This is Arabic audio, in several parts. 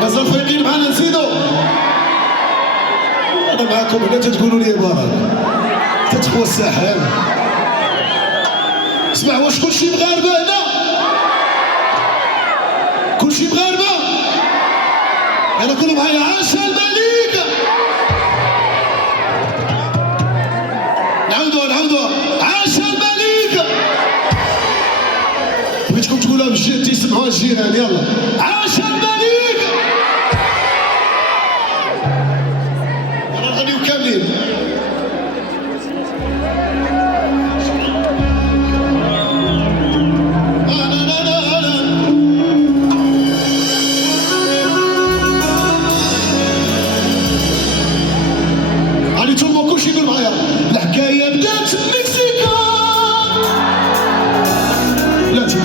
مازال فايقين معنا نزيدو. انا معاكم هنا تتقولوا لي بارك تتخوى الساحل. اسمع واش كلشي مغاربه هنا؟ كلشي مغاربه؟ انا كلوا معايا عاش الملك. نعاودوها عاش الملك. بغيتكم تقولوها بالجد تسمعوها الجيران. يلا عاش الملك. غنغنيو كاملين. علي تولمو كلشي يقول معايا الحكايه بدات في مكسيكو. بلاتي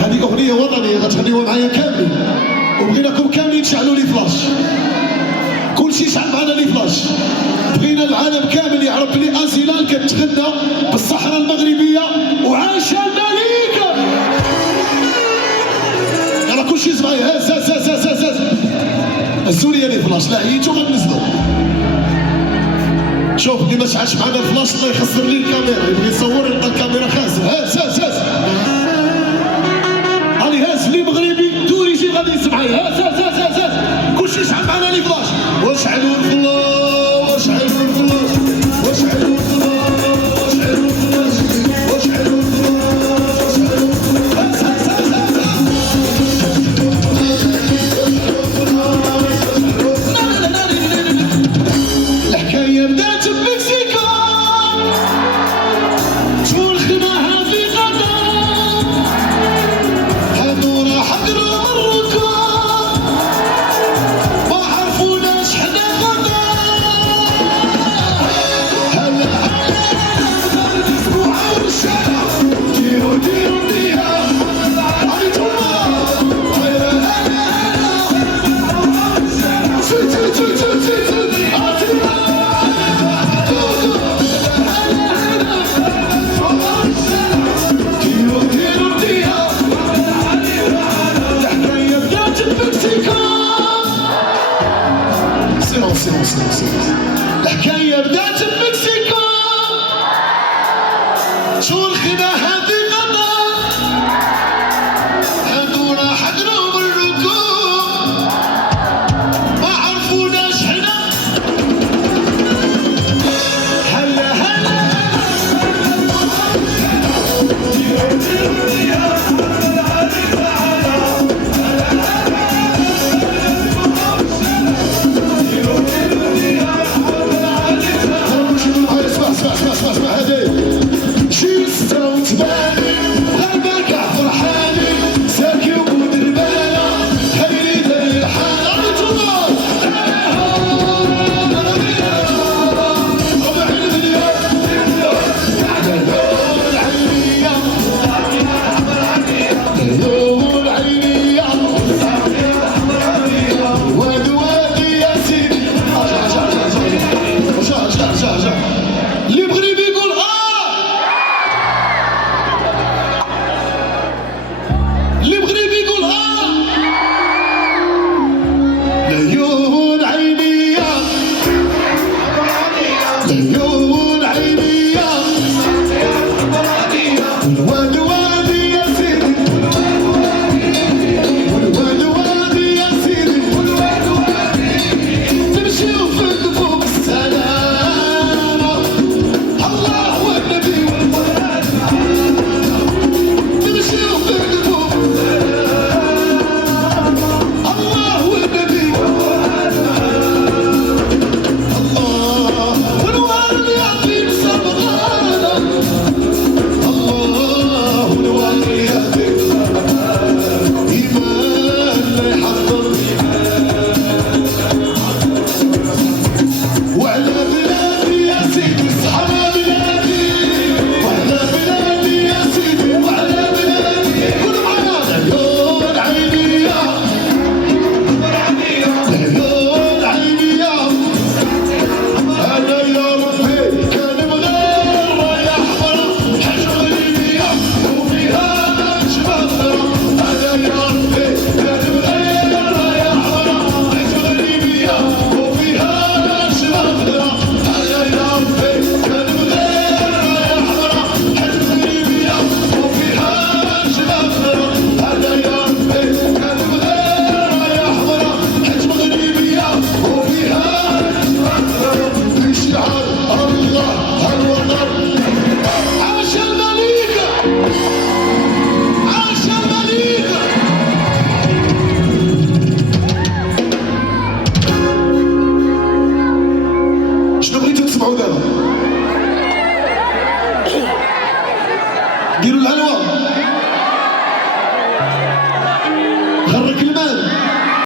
هذه اغنيه وطنيه غتغنيوها معايا كاملين، وبغيناكم كاملين تشعلوا لي فلاش. كلشي يشعل معنا لي فلاش. بغينا العالم كامل يعرف بلي ازيلال كتغنى بالصحراء المغربيه وعاش الملك. يلا كلشي يسمع هز هزوا لي فلاش. لا عييتو غنزلو. شوف اللي ما شعلش معنا الفلاش الله يخسر لي الكاميرا، يبغي يصور يلقى الكاميرا خاسره. هز علي هز لي مغربي تونسي غادي يسمع. هز كلشي يشعل معنا لي فلاش. واشعلوا الفلاش واشعلوا الفلاش واشعلوا الفلاش واشعلوا الفلاش واشعلوا الحكايه بدات بمكسيكو. شكون خداها في قطر هادو راه حضروا مروكو. ما عرفوناش حنا غدا. هلا اسبوع والشارع ديروا بيها. عيطونا غير الحكاية بدات بمكسيكو. شو الخناقة في قطر هادو راه حضروا بالركوب. ما عرفوناش حنا. هلا اسمع هذه شي صوت بالي غربك فرحاني ساكي ودربالة خيري ذي الحال. عيطونا وبعين الدنيا العينية العينية وادي يا سيدي. اللي بغريب يقول شنو بغيتو تسمعوا دابا؟ ديروا الهلوة